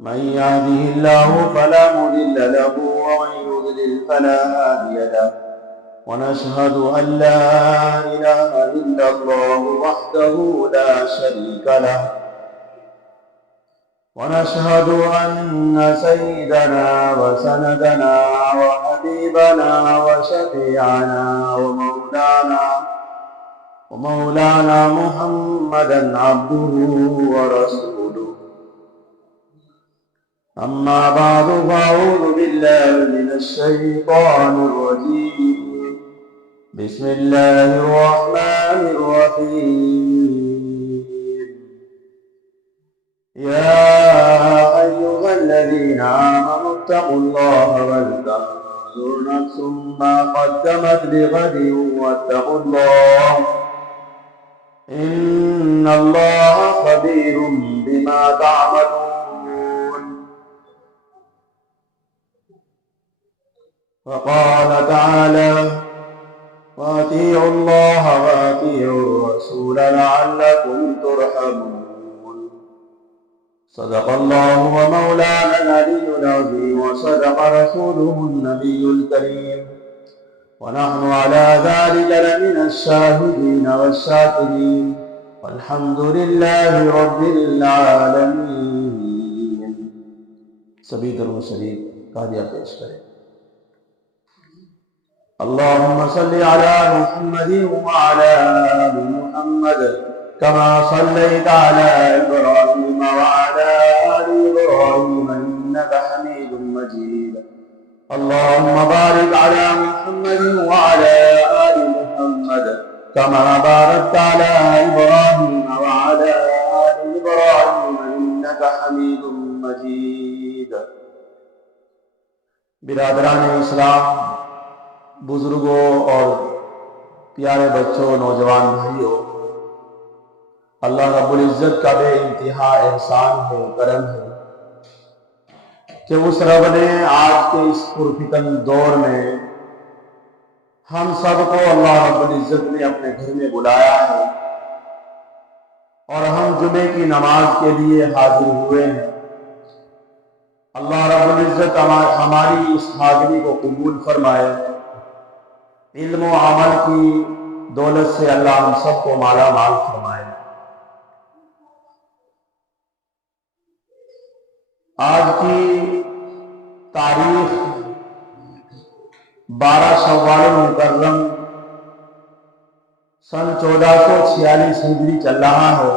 من يهده الله فلا مضل له ومن يضلل فلا هادي له ونشهد أن لا إله إلا الله وحده لا شريك له ونشهد أن سيدنا وسندنا وحبيبنا وشفيعنا ومولانا محمدا عبده ورسوله. أما بعد فأعوذ بالله من الشيطان الرجيم. بسم الله الرحمن الرحيم. يا أيها الذين آمنوا اتقوا الله ولتنظر نفس ما قدمت لغد واتقوا الله إن الله خبير بما تعملون. وقال تعالى وأطيعوا الله وأطيعوا الرسول لعلكم ترحمون. صدق الله ومولانا العلي العظيم وصدق رسوله النبي الكريم ونحن على ذلك لمن الشاهدين والشاكرين والحمد لله رب العالمين. سبھی درود و شریف قاضیہ پیش کریں. اللهم صل على محمد وعلى آل محمد كما صليت على إبراهيم وعلى آل إبراهيم إنك حميد مجيد. اللهم بارك على محمد وعلى آل محمد كما باركت على إبراهيم وعلى آل إبراهيم إنك حميد مجيد. برادران اسلام، بزرگوں اور پیارے بچوں، نوجوان بھائیوں، اللہ رب العزت کا بے انتہا احسان ہے، کرم ہے کہ اس رب نے آج کے اس پرفتن دور میں ہم سب کو اللہ رب العزت نے اپنے گھر میں بلایا ہے اور ہم جمعے کی نماز کے لیے حاضر ہوئے ہیں. اللہ رب العزت ہماری اس حاضری کو قبول فرمائے. علم و عمل کی دولت سے اللہ ہم سب کو مالا مال فرمائے. آج کی تاریخ 12 شوال المکرم سن 1446 ہجری چل رہا ہے.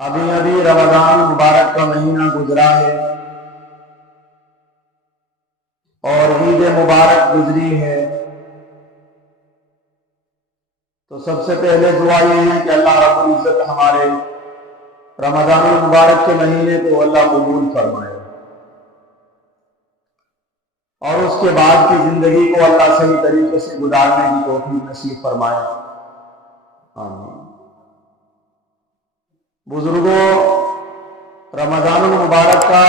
ابھی رمضان مبارک کا مہینہ گزرا ہے اور عید مبارک گزری ہے. تو سب سے پہلے دعا یہ ہے کہ اللہ رب العزت ہمارے رمضان المبارک کے مہینے کو اللہ قبول فرمائے اور اس کے بعد کی زندگی کو اللہ صحیح طریقے سے گزارنے کی توفیق نصیب فرمائے. آمین. بزرگوں، رمضان المبارک کا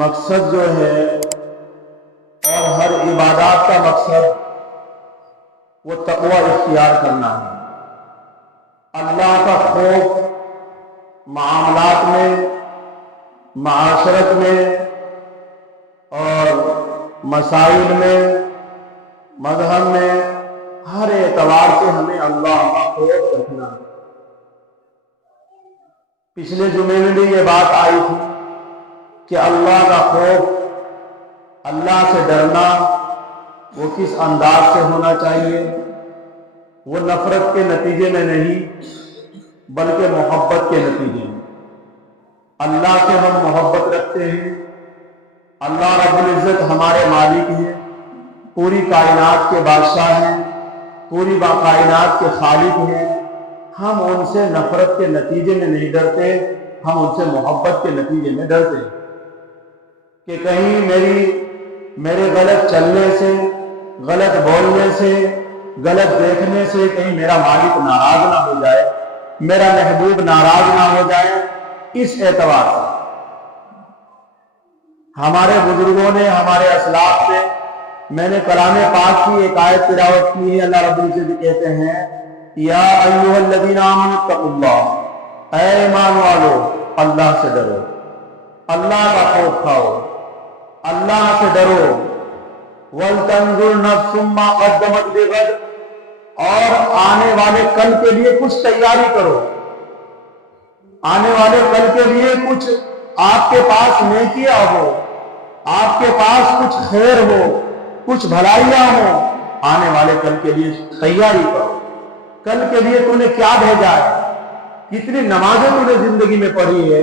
مقصد جو ہے اور ہر عبادات کا مقصد وہ تقوی اختیار کرنا ہے. اللہ کا خوف معاملات میں، معاشرت میں اور مسائل میں، مذہب میں، ہر اعتبار سے ہمیں اللہ کا خوف رکھنا ہے. پچھلے جمعے میں بھی یہ بات آئی تھی کہ اللہ کا خوف، اللہ سے ڈرنا وہ کس انداز سے ہونا چاہیے؟ وہ نفرت کے نتیجے میں نہیں بلکہ محبت کے نتیجے میں۔ اللہ سے ہم محبت رکھتے ہیں، اللہ رب العزت ہمارے مالک ہیں، پوری کائنات کے بادشاہ ہیں، پوری کائنات کے خالق ہیں، ہم ان سے نفرت کے نتیجے میں نہیں ڈرتے، ہم ان سے محبت کے نتیجے میں ڈرتے ہیں کہ کہیں میرے غلط چلنے سے، غلط بولنے سے، غلط دیکھنے سے کہیں میرا مالک ناراض نہ ہو جائے، میرا محبوب ناراض نہ ہو جائے۔ اس اعتبار سے ہمارے بزرگوں نے، ہمارے اسلاف نے، میں نے کلام پاک کی ایک آیت تلاوت کی ہے، اللہ رب العزت کہتے ہیں یا ایھا الذین آمنوا اتقوا اللہ، اے ایمان والو اللہ سے ڈرو، اللہ کا خوف کھاؤ، اللہ سے ڈرو، وَلْتَنْظُرْ نَفْسٌ مَّا قَدَّمَتْ لِغَدٍ، اور آنے والے کل کے لیے کچھ تیاری کرو، آنے والے کل کے لیے کچھ آپ کے پاس نیکیاں ہو، آپ کے پاس کچھ خیر ہو، کچھ بھلائیاں ہو، آنے والے کل کے لیے تیاری کرو۔ کل کے لیے تو نے کیا بھیجا ہے؟ کتنی نمازیں تو نے زندگی میں پڑھی ہے،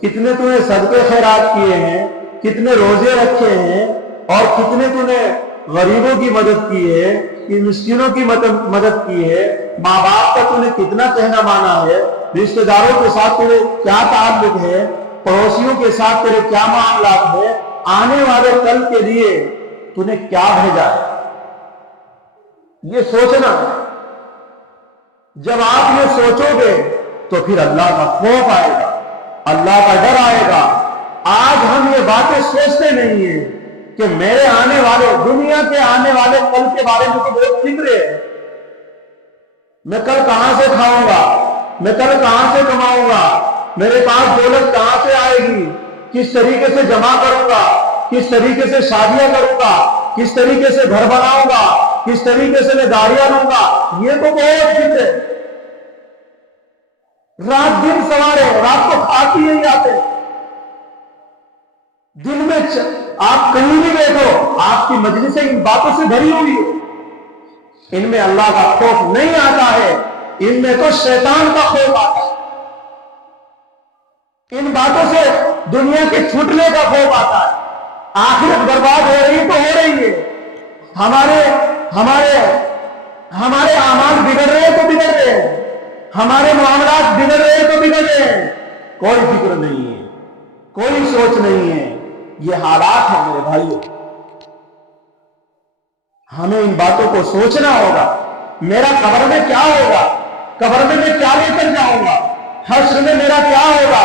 کتنے تو نے صدقے خیرات کیے ہیں، کتنے روزے رکھے ہیں، اور کتنے تو نے غریبوں کی مدد کی ہے، مسکینوں کی مدد کی ہے، ماں باپ کا تو نے کتنا کہنا مانا ہے، رشتہ داروں کے ساتھ تیرے کیا تعلق ہے، پڑوسیوں کے ساتھ تیرے کیا معاملات ہے، آنے والے کل کے لیے تو نے کیا بھیجا ہے، یہ سوچنا ہے۔ جب آپ یہ سوچو گے تو پھر اللہ کا خوف آئے گا، اللہ کا ڈر آئے گا۔ آج ہم یہ باتیں سوچتے نہیں ہیں کہ میرے آنے والے، دنیا کے آنے والے کل کے بارے میں تو بہت فکر ہے، میں کل کہاں سے کھاؤں گا، میں کل کہاں سے کماؤں گا، میرے پاس دولت کہاں سے آئے گی، کس طریقے سے جمع کروں گا، کس طریقے سے شادیاں کروں گا، کس طریقے سے گھر بناؤں گا، کس طریقے سے میں گاڑیاں لوں گا، یہ تو بہت فکر ہے۔ رات دن سوارے، رات کو کھاتی نہیں آتے، دن میں آپ کہیں بھی بیٹھو، آپ کی مجلسیں ان باتوں سے بھری ہوئی ہے، ان میں اللہ کا خوف نہیں آتا ہے، ان میں تو شیطان کا خوف آتا ہے، ان باتوں سے دنیا کے چھوٹنے کا خوف آتا ہے۔ آخرت برباد ہو رہی تو ہو رہی ہے، ہمارے اعمال بگڑ رہے تو بگڑ رہے ہیں، ہمارے معاملات بگڑ رہے تو بگڑ رہے ہیں، کوئی فکر نہیں ہے، کوئی سوچ نہیں ہے۔ یہ حالات ہیں میرے بھائیوں، ہمیں ان باتوں کو سوچنا ہوگا۔ میرا قبر میں کیا ہوگا، قبر میں کیا لے کر جاؤں گا، حشر میں میرا کیا ہوگا،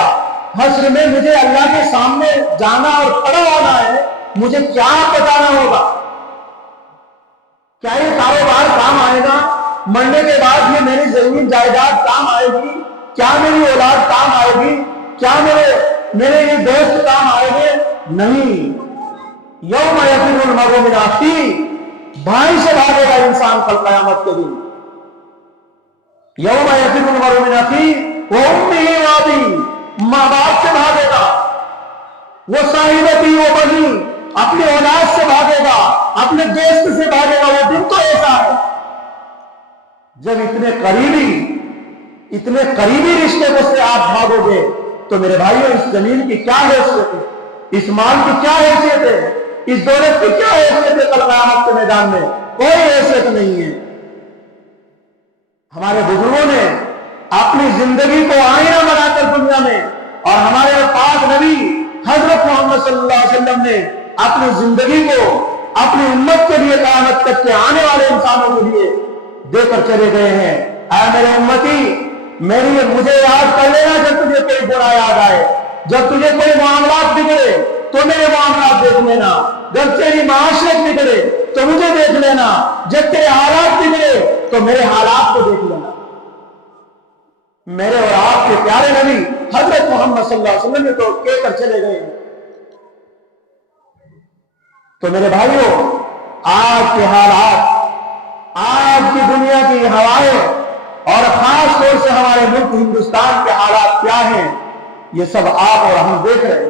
حشر میں مجھے اللہ کے سامنے جانا اور کھڑا ہونا ہے، مجھے کیا بتانا ہوگا؟ کیا یہ کاروبار کام آئے گا؟ مرنے کے بعد یہ میری زمین جائیداد کام آئے گی؟ کیا میری اولاد کام آئے گی؟ کیا میرے یہ دوست کام آئے گے؟ نہیں۔ یوم یفر المرء من اخیہ، بھائی سے بھاگے گا انسان کل قیامت کے دن۔ یوم یفر المرء من اخیہ وامہ وابیہ، ماں باپ سے بھاگے گا، وہ صاحبتی و بنی، اپنے اولاد سے بھاگے گا، اپنے دوست سے بھاگے گا۔ وہ دن تو ایسا ہے جب اتنے قریبی رشتے کو سے آپ بھاگو گے تو میرے بھائیوں اس زمین کی کیا حیثیت ہے، اس مال کی کیا حیثیت ہے، اس دولت کی کیا حیثیت ہے؟ کل قیامت کے میدان میں کوئی حیثیت نہیں ہے۔ ہمارے بزرگوں نے اپنی زندگی کو آئینہ بنا کر دنیا میں، اور ہمارے پاک نبی حضرت محمد صلی اللہ علیہ وسلم نے اپنی زندگی کو اپنی امت کے لیے، قیامت تک کے آنے والے انسانوں کے لیے دے کر چلے گئے ہیں۔ اے میرے امتی، مجھے یاد کر لینا جب تجھے کوئی برا یاد آئے، جب تجھے کوئی معاملات بگڑے تو میرے معاملات دیکھ لینا، جب تیری معاشرت بگڑے تو مجھے دیکھ لینا، جب تیرے حالات بگڑے تو میرے حالات کو دیکھ لینا۔ میرے اور آپ کے پیارے نبی حضرت محمد صلی اللہ علیہ وسلم نے تو کہہ کر چلے گئے۔ تو میرے بھائیوں، آج کے حالات، آج کی دنیا کی ہوائیں، اور خاص طور سے ہمارے ملک ہندوستان کے حالات کیا ہیں، یہ سب آپ اور ہم دیکھ رہے ہیں۔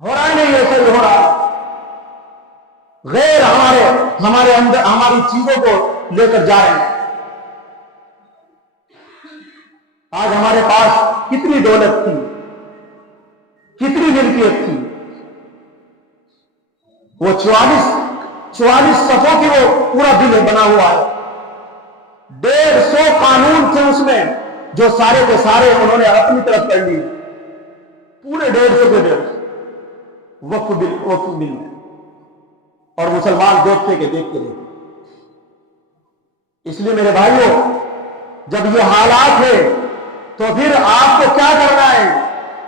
ہو رہا ہے نہیں ایسا ہی ہو رہا ہے. غیر ہمارے اندر ہماری چیزوں کو لے کر جا رہے ہیں. آج ہمارے پاس کتنی دولت تھی, کتنی ملکیت تھی, وہ 44 صفوں کی وہ پورا بل بنا ہوا ہے. 150 قانون تھے اس میں جو سارے کے سارے انہوں نے اپنی طرف کر لی. پورے 150 کے 150 وقف بل میں. اور مسلمان دیکھتے رہے. اس لیے میرے بھائیوں, جب یہ حالات ہے تو پھر آپ کو کیا کرنا ہے؟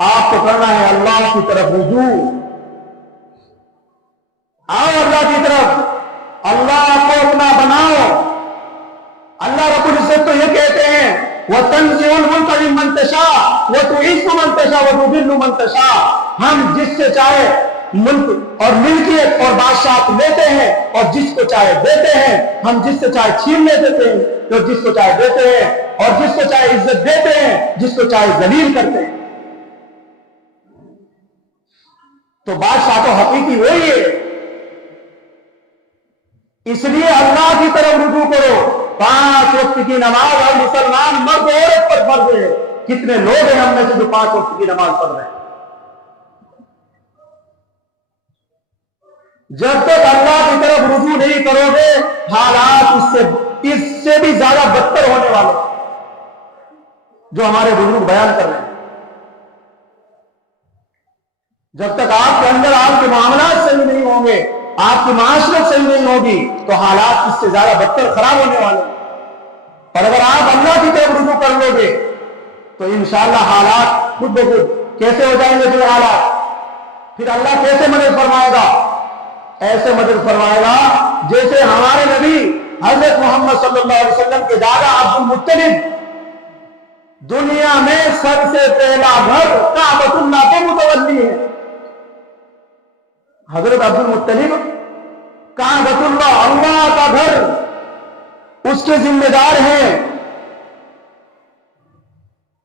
آپ کو کرنا ہے اللہ کی طرف رجوع. آؤ اللہ کی طرف, اللہ کو اپنا بناؤ. اللہ رب العزت تو یہ کہتے ہیں وَتَنزِعُ الْمُلْكَ مِمَّن تَشَاءُ وَتُعِزُّ مَن تَشَاءُ وَتُذِلُّ مَن تَشَاءُ. ہم جس سے چاہے ملک اور ملکیت اور بادشاہت لیتے ہیں اور جس کو چاہے دیتے ہیں. ہم جس سے چاہے چھین لیتے ہیں اور جس کو چاہے دیتے ہیں, اور جس کو چاہے عزت دیتے ہیں, جس کو چاہے ذلیل کرتے ہیں. تو بادشاہ تو حقیقی وہی ہے. اس لیے اللہ کی طرف رجوع کرو. 5 وقت کی نماز ہر مسلمان مرد عورت پر فرض ہے. کتنے لوگ ہیں ہم میں سے جو 5 وقت کی نماز پڑھ رہے ہیں؟ جب تک اللہ کی طرف رجوع نہیں کرو گے حالات اس سے بھی زیادہ بدتر ہونے والے جو ہمارے بزرگ بیان کر رہے ہیں. جب تک آپ کے اندر آپ کے معاملات صحیح نہیں ہوں گے, آپ کی معاشرت صحیح نہیں ہوگی, تو حالات اس سے زیادہ بدتر خراب ہونے والے. اور اگر آپ اللہ کی طرف رجوع کر لو گے تو انشاءاللہ حالات خود بخود کیسے ہو جائیں گے. جو حالات پھر اللہ کیسے مدد فرمائے گا؟ ایسے مدد فرمائے گا جیسے ہمارے نبی حضرت محمد صلی اللہ علیہ وسلم کے دادا عبد المطلب دنیا میں سب سے پہلا گھر کعبۃ اللہ کے متولی ہے. حضرت عبد المطلب کعبۃ اللہ کا گھر, اس کے ذمہ دار ہیں.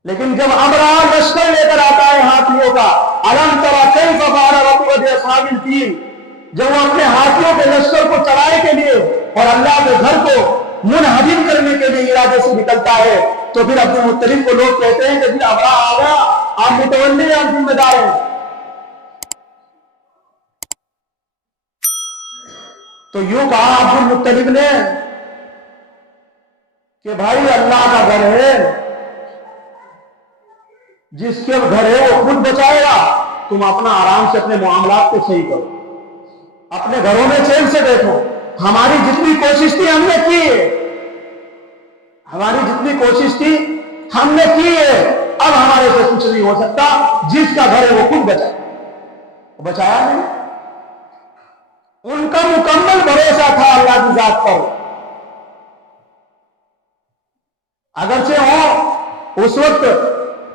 لیکن جب ابرار لشکر لے کر آتا ہے ہاتھیوں کا, الم تری کیف فعل ربک باصحاب الفیل, جب وہ اپنے ہاتھیوں کے لشکر کو چڑھانے کے لیے اور اللہ کے گھر کو منہدم کرنے کے لیے ارادے سے نکلتا ہے, تو پھر عبد المطلب کو لوگ کہتے ہیں کہ جی ابرا آ گیا, آپ متولی, آپ ذمہ دار ہیں. تو یوں کہا عبد المطلب نے کہ بھائی اللہ کا گھر ہے, جس کے گھر ہے وہ خود بچائے گا, تم اپنا آرام سے اپنے معاملات کو صحیح کرو, اپنے گھروں میں چین سے بیٹھو. ہماری جتنی کوشش تھی ہم نے کی ہے, ہماری جتنی کوشش تھی ہم نے کی ہے. اب ہمارے سے کچھ نہیں ہو سکتا. جس کا گھر ہے وہ خود بچائے, بچایا نہیں. ان کا مکمل بھروسہ تھا اللہ کی ذات پر. اگرچہ ہو اس وقت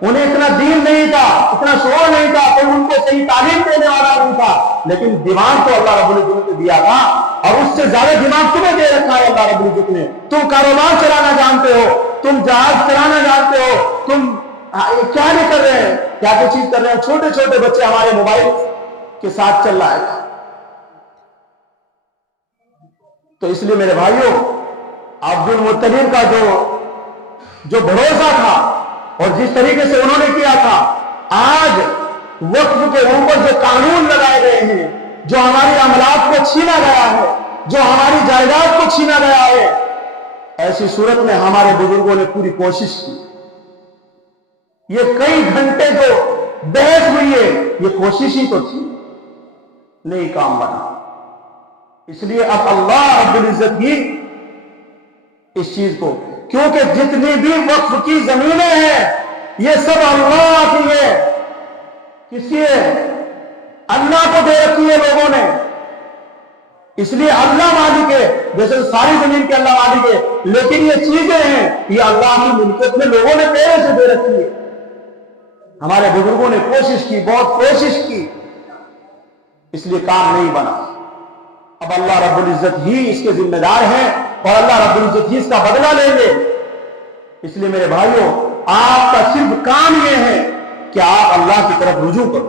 انہیں اتنا دین نہیں تھا, اتنا شعور نہیں تھا, کوئی ان کو صحیح تعلیم دینے والا نہیں تھا, لیکن دماغ تو اللہ رب العزت نے دیا تھا, اور اس سے زیادہ دماغ تمہیں دے رکھا ہے اللہ رب العزت نے. تم کاروبار چلانا جانتے ہو, تم جہاز چلانا جانتے ہو, تم کیا نہیں کر رہے ہیں, کیا کوئی چیز کر رہے ہیں. چھوٹے چھوٹے بچے ہمارے موبائل کے ساتھ چل رہا ہے. تو اس لیے میرے بھائیوں, عبد المطلب کا جو بھروسہ تھا اور جس طریقے سے انہوں نے کیا تھا, آج وقف کے اوپر جو قانون لگائے گئے ہیں, جو ہماری املاک کو چھینا گیا ہے, جو ہماری جائیداد کو چھینا گیا ہے, ایسی صورت میں ہمارے بزرگوں نے پوری کوشش کی. یہ کئی گھنٹے جو بحث ہوئی ہے, یہ کوشش ہی تو تھی, نہیں کام بنا. اس لیے اب اللہ رب العزت کی اس چیز کو, کیونکہ جتنی بھی وقف کی زمینیں ہیں یہ سب اللہ کی ہے. کس کی ہے؟ اللہ کو دے رکھی ہے لوگوں نے. اس لیے اللہ مالک ہے, جیسے ساری زمین کے اللہ مالک ہے, لیکن یہ چیزیں ہیں یہ اللہ کی ملکیت میں لوگوں نے پہلے سے دے رکھی ہے. ہمارے بزرگوں نے کوشش کی, بہت کوشش کی, اس لیے کام نہیں بنا. اب اللہ رب العزت ہی اس کے ذمہ دار ہیں اور اللہ رب العزت ہی اس کا بدلہ لیں گے. اس لیے میرے بھائیوں, آپ کا صرف کام یہ ہے کہ آپ اللہ کی طرف رجوع کرو.